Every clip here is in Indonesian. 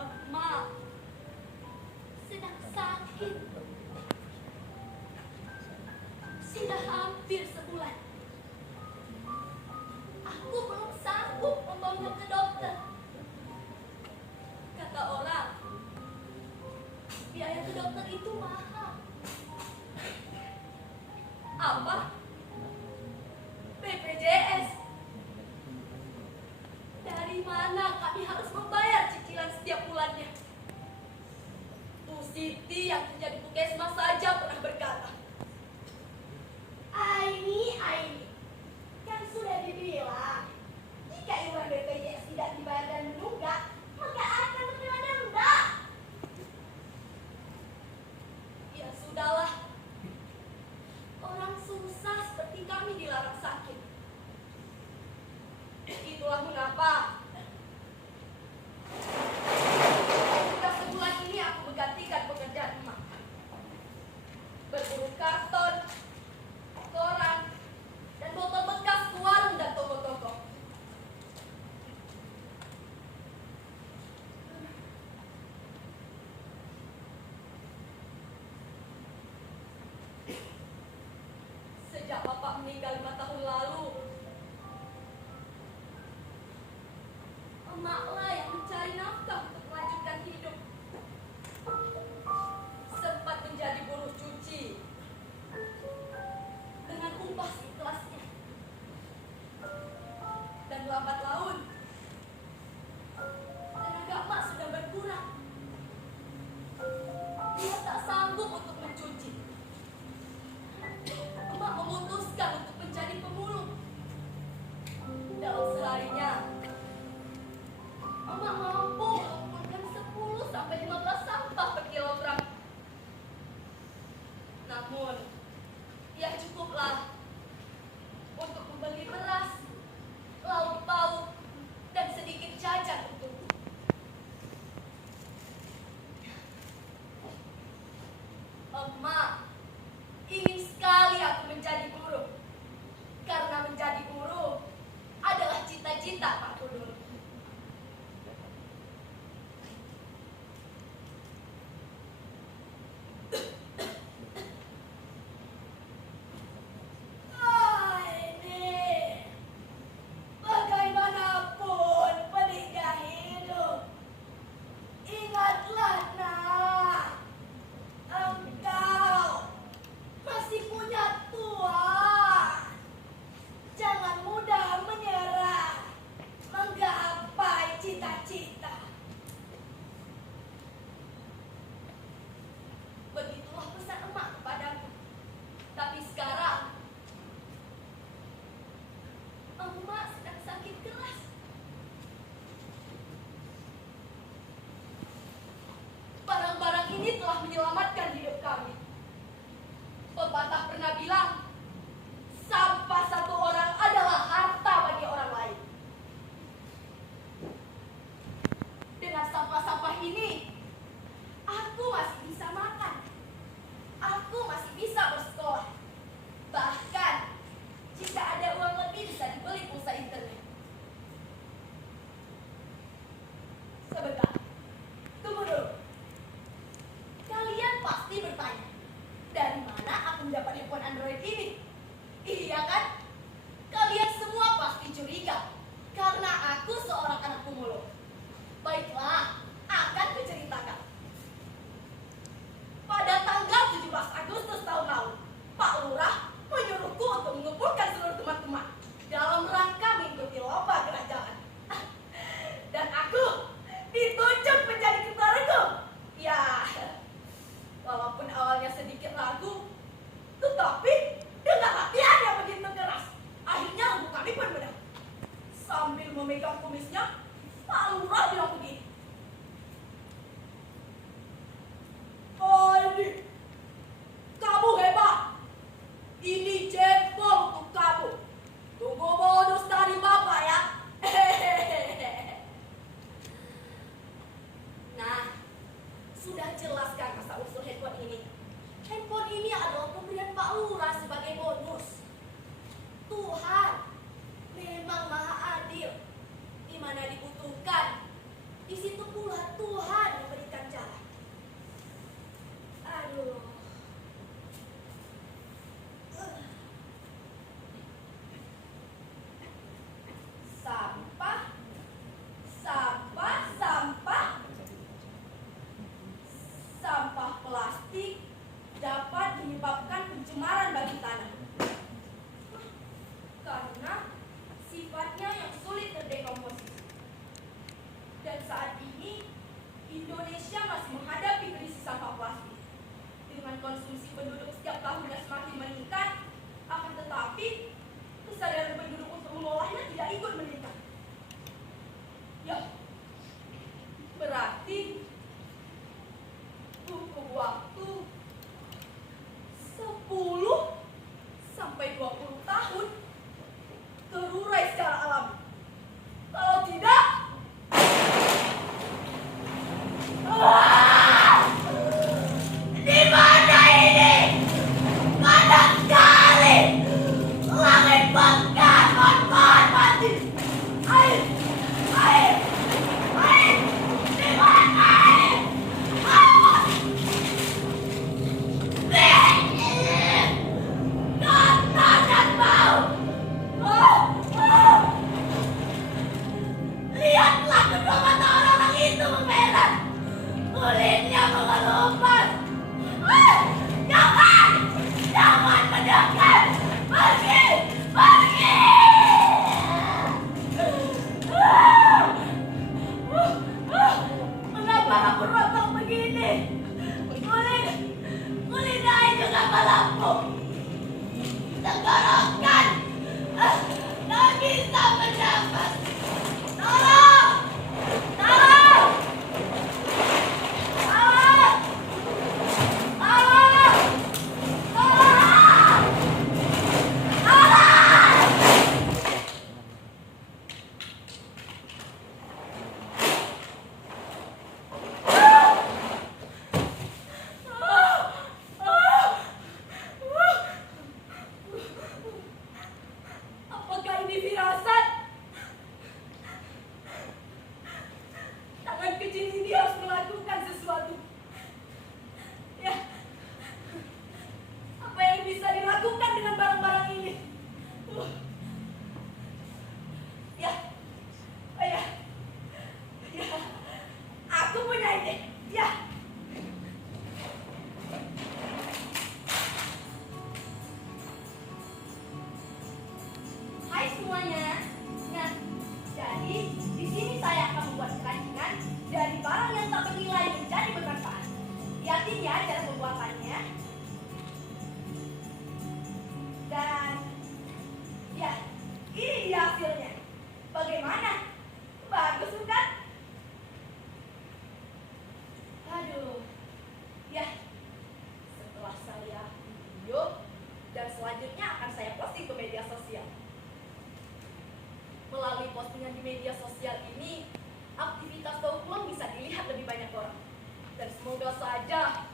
Emak sedang sakit. Sudah hampir sebulan. Aku belum sanggup membawanya ke dokter. Kata orang, biaya ke dokter itu mahal. Apa? BPJS. Dari mana kami harus membayar cicilan setiap bulannya? Bu Siti yang kerja di Puskesmas saja pernah berkata, Aini, kan sudah dibilang, jika iuran BPJS tidak dibayar dan menunggak, maka akan menerima denda. ya sudahlah. Orang susah seperti kami dilarang sakit. Itulah mengapa sudah sebulan ini aku menggantikan pekerjaan emak. Berburu karton, koran, dan botol bekas ke warung dan toko-toko. Sejak bapak meninggal 5 tahun lalu, emaklah yang mencari nafkah untuk melanjutkan hidup. Sempat menjadi buruh cuci dengan upah seikhlasnya. Dan lambat laun, tenaga emak sudah berkurang. Dia tak sanggup untuk mencuci. Emak memutuskan untuk menjadi pemulung. Dalam seharinya, emak mampu mengumpulkan 10 sampai 15 sampah per kilogram. Namun, ya cukuplah untuk membeli beras, lauk pauk, dan sedikit jajan untuk emak. Ingin sekali aku menjadi buruh, karena menjadi buruh adalah cita-cita Pakku dulu. Aini, bagaimanapun pedihnya hidup, ingatlah nak, engkau masih punya Tuhan. Jangan mudah menyerah, menggapai cita-cita. Begitulah pesan emak kepadaku. Tapi sekarang, emak sedang sakit keras. Barang-barang ini telah menyelamatkan hidup kami. Pepatah pernah bilang, sampah satu orang adalah harta bagi orang lain. Dengan sampah-sampah ini, aku masih bisa makan. Aku masih bisa bersekolah. Bahkan, jika ada uang lebih bisa dibeli pulsa internet. Sebentar, tunggu dulu. Kalian pasti bertanya, dari mana aku mendapat handphone Android ini? Iya kan? Kalian semua pasti curiga, karena aku seorang anak pemulung. Baiklah, akan kuceritakan. Pada tanggal 17 Agustus tahun lalu, Pak Lurah menyuruhku untuk mengumpulkan seluruh teman-teman dalam rangka mengikuti lomba kerajaan. Dan aku ditunjuk menjadi ketua regu. Ya, walaupun awalnya sedikit ragu, tetapi dengan latihan yang begitu keras, akhirnya regu kami pun menang. Sambil memegang kumisnya, Pak Lurah bilang begini, "Aini, kamu hebat. Ini jempol untuk kamu. Tunggu bonus dari Bapak ya." Nah, sudah jelas kan asal-usul handphone ini. Handphone ini adalah pemberian Pak Lurah sebagai bonus. Tuhan memang maha adil. Di mana dibutuhkan, di situ pula Tuhan yang memberikan jalan. Aduh. Sampah, sampah, sampah. Sampah plastik dapat menyebabkan pencemaran bagi tanah. Karena sifatnya yang sulit terdekomposisi. Dan saat ini Indonesia masih menghadapi krisis sampah plastik. Dengan konsumsi penduduk setiap tahunnya semakin meningkat, akan tetapi kesadaran penduduk untuk mengolahnya tidak ikut meningkat. Ya, berarti butuh waktu 10 sampai 20 tahun terurai secara alami. Kalau tidak, di mana ini? Panas sekali. Langit pekat, kotor mati. Air, air, air. Di mana air? Kotor dan bau. Lihatlah kedua mata orang-orang itu memerah. Kulitnya mengelupas. Jangan! Jangan mendekat! Pergi! Pergi! Mengapa aku rontok begini? Kulit air juga melapuk. Tenggorokan! Tak bisa bernafas. Tolong! Tolong! Tolong! Tolong! Tolong! Tolong! Apakah ini firasat? Tangan kecil ini harus melakukan sesuatu. Ya, apa yang bisa dilakukan dengan barang-barang ini? Ya, oh ya, ya, aku punya ide. Ya. Hai semuanya. Nah, jadi di sini saya akan membuat kerajinan dari barang yang tak bernilai menjadi bermanfaat. Lihatin ya cara pembuatannya. Dan ya, ini dia hasilnya. Bagaimana? Bagus bukan? Aduh. Ya. Setelah saya video dan selanjutnya akan saya posting ke media sosial. Melalui postingan di media sosial ini, aktivitas Daud Pulang bisa dilihat lebih banyak orang. Dan semoga saja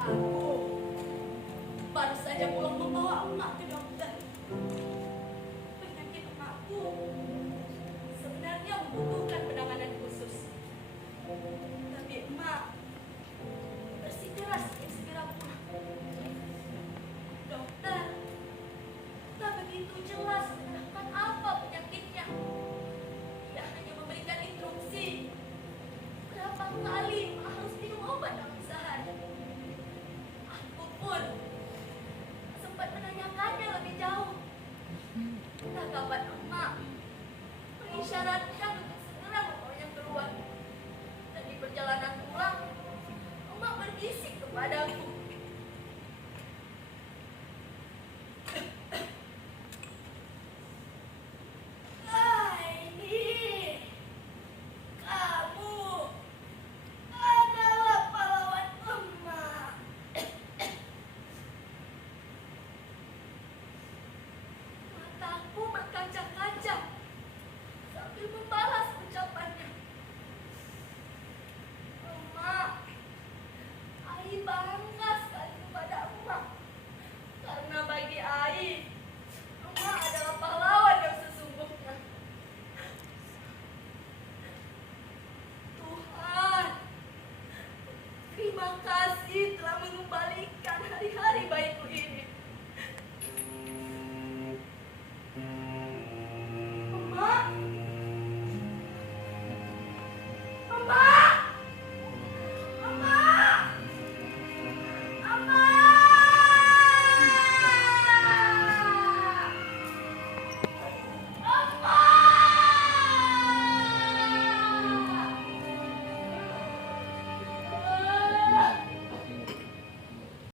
Aku